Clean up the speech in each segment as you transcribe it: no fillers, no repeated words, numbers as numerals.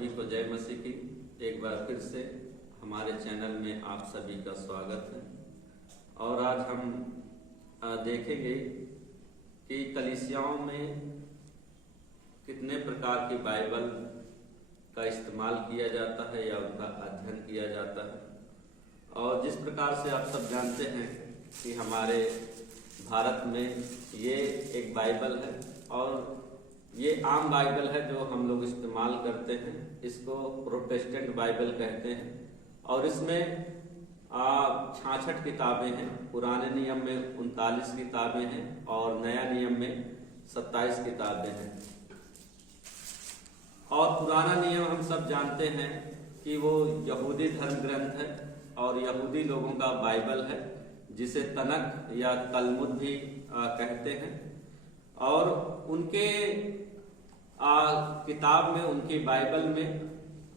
सभी को जय मसीह की। एक बार फिर से हमारे चैनल में आप सभी का स्वागत है। और आज हम देखेंगे कि कलीसियाओं में कितने प्रकार की बाइबल का इस्तेमाल किया जाता है या उनका अध्ययन किया जाता है। और जिस प्रकार से आप सब जानते हैं कि हमारे भारत में ये एक बाइबल है और ये आम बाइबल है जो हम लोग इस्तेमाल करते हैं। इसको प्रोटेस्टेंट बाइबल कहते हैं और इसमें 66 किताबें हैं। पुराने नियम में 39 किताबें हैं और नया नियम में 27 किताबें हैं। और पुराना नियम हम सब जानते हैं कि वो यहूदी धर्म ग्रंथ है और यहूदी लोगों का बाइबल है, जिसे तनक या तलमुद भी कहते हैं। और उनके किताब में, उनकी बाइबल में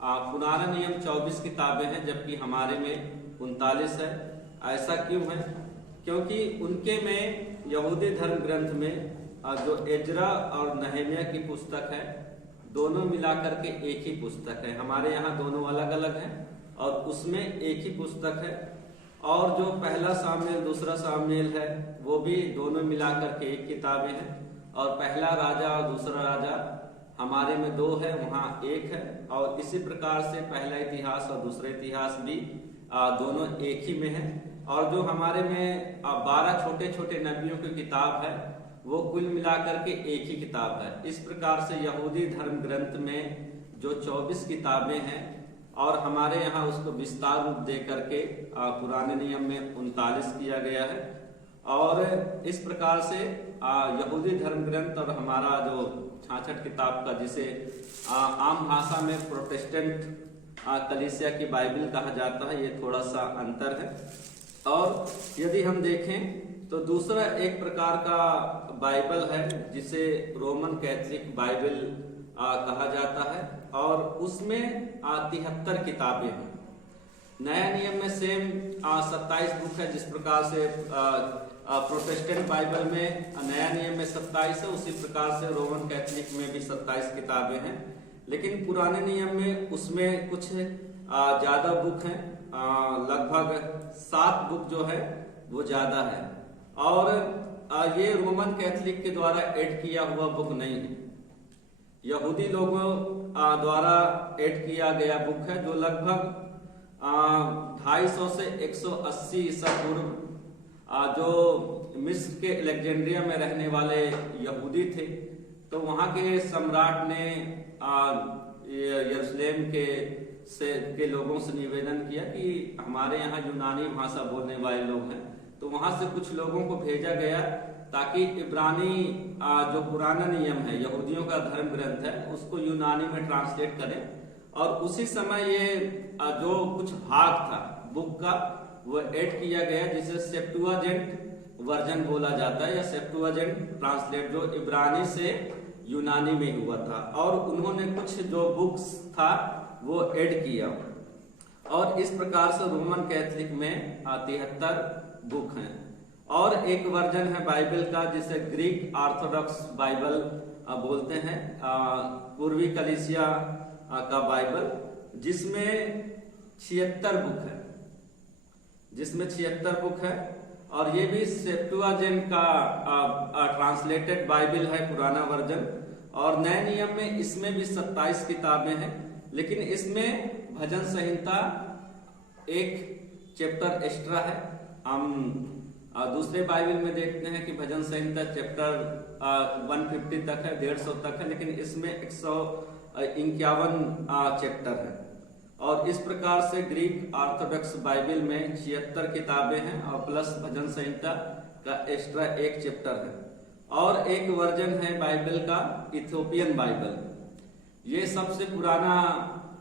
पुराना नियम 24 किताबें हैं, जबकि हमारे में 39 है। ऐसा क्यों है? क्योंकि उनके में यहूदी धर्म ग्रंथ में जो एजरा और नहमिया की पुस्तक है, दोनों मिलाकर के एक ही पुस्तक है। हमारे यहाँ दोनों अलग अलग हैं और उसमें एक ही पुस्तक है। और जो पहला सामुएल दूसरा सामुएल है, वो भी दोनों मिलाकर के एक किताबें हैं। और पहला राजा और दूसरा राजा हमारे में 2 है, वहाँ 1 है। और इसी प्रकार से पहला इतिहास और दूसरा इतिहास भी दोनों एक ही में है। और जो हमारे में 12 छोटे छोटे नबियों की किताब है, वो कुल मिलाकर के एक ही किताब है। इस प्रकार से यहूदी धर्म ग्रंथ में जो 24 किताबें हैं और हमारे यहाँ उसको विस्तार रूप दे करके पुराने नियम में 39 किया गया है। और इस प्रकार से यहूदी धर्म ग्रंथ और हमारा जो 66 किताब का, जिसे आम भाषा में प्रोटेस्टेंट कलीसिया की बाइबल कहा जाता है, ये थोड़ा सा अंतर है। और यदि हम देखें तो दूसरा एक प्रकार का बाइबल है जिसे रोमन कैथोलिक बाइबल कहा जाता है और उसमें 73 किताबें हैं। नया नियम में सेम 27 बुक है। जिस प्रकार से प्रोटेस्टेंट बाइबल में नया नियम में 27 है, उसी प्रकार से रोमन कैथोलिक में भी 27 किताबें हैं। लेकिन पुराने नियम में उसमें कुछ ज्यादा बुक हैं, लगभग 7 बुक जो है वो ज्यादा है। और ये रोमन कैथोलिक के द्वारा ऐड किया हुआ बुक नहीं है, यहूदी लोगों द्वारा ऐड किया गया बुक है, जो लगभग 250 से 180 ईसा पूर्व जो मिस्र के अलेक्जेंड्रिया में रहने वाले यहूदी थे, तो वहां के सम्राट ने यरूशलेम के लोगों से निवेदन किया कि हमारे यहाँ यूनानी भाषा बोलने वाले लोग हैं, तो वहां से कुछ लोगों को भेजा गया ताकि इब्रानी जो पुराना नियम है, यहूदियों का धर्म ग्रंथ है, उसको यूनानी में ट्रांसलेट करें। और उसी समय ये जो कुछ भाग था बुक का, वो ऐड किया गया, जिसे सेप्टुअजिंट वर्जन बोला जाता है या सेप्टुअजिंट ट्रांसलेट, जो इब्रानी से यूनानी में हुआ था। और उन्होंने कुछ जो बुक्स था वो ऐड किया। और इस प्रकार से रोमन कैथोलिक में 73 बुक हैं। और एक वर्जन है बाइबल का जिसे ग्रीक ऑर्थोडॉक्स बाइबल बोलते हैं, पूर्वी कलीसिया का बाइबल, जिसमें 76 बुक है। और ये भी सेप्टुअजिंट का ट्रांसलेटेड बाइबल है, पुराना वर्जन। और नए नियम में इसमें भी 27 किताबें हैं, लेकिन इसमें भजन संहिता एक चैप्टर एक्स्ट्रा है। हम दूसरे बाइबल में देखते हैं कि भजन संहिता चैप्टर 150 तक है, 150 तक है, लेकिन इसमें 151 चैप्टर है। और इस प्रकार से ग्रीक ऑर्थोडॉक्स बाइबल में 76 किताबें हैं और प्लस भजन संहिता का एक्स्ट्रा एक चैप्टर है। और एक वर्जन है बाइबल का इथियोपियन बाइबल। ये सबसे पुराना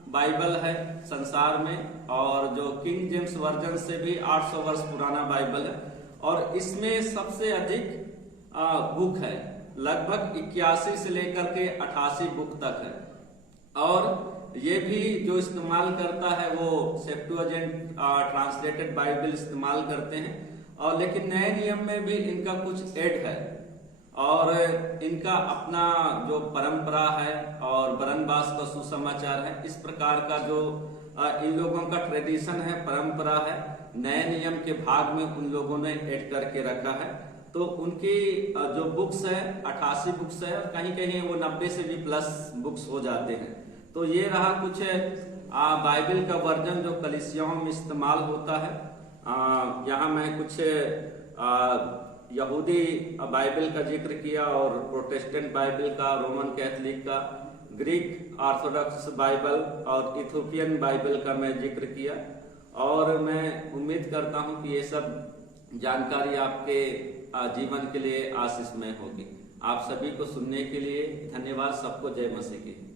बाइबल है संसार में, और जो किंग जेम्स वर्जन से भी 800 वर्ष पुराना बाइबल है। और इसमें सबसे अधिक बुक है, लगभग 81 से लेकर के 88 बुक तक है। और ये भी जो इस्तेमाल करता है वो सेप्टुअजिंट ट्रांसलेटेड बाइबल इस्तेमाल करते हैं। और लेकिन नए नियम में भी इनका कुछ ऐड है। और इनका अपना जो परंपरा है और बरनबास का सुसमाचार है, इस प्रकार का जो इन लोगों का ट्रेडिशन है, परंपरा है, नए नियम के भाग में उन लोगों ने ऐड करके रखा है। तो उनकी जो बुक्स है 88 बुक्स है, और कहीं कहीं वो 90 से भी प्लस बुक्स हो जाते हैं। तो ये रहा कुछ बाइबल का वर्जन जो कलीसियाओं में इस्तेमाल होता है। यहाँ मैं कुछ यहूदी बाइबल का जिक्र किया और प्रोटेस्टेंट बाइबल का, रोमन कैथोलिक का, ग्रीक ऑर्थोडॉक्स बाइबल और इथोपियन बाइबल का मैं जिक्र किया। और मैं उम्मीद करता हूं कि ये सब जानकारी आपके जीवन के लिए आशीषमय होगी। आप सभी को सुनने के लिए धन्यवाद। सबको जय मसीह की।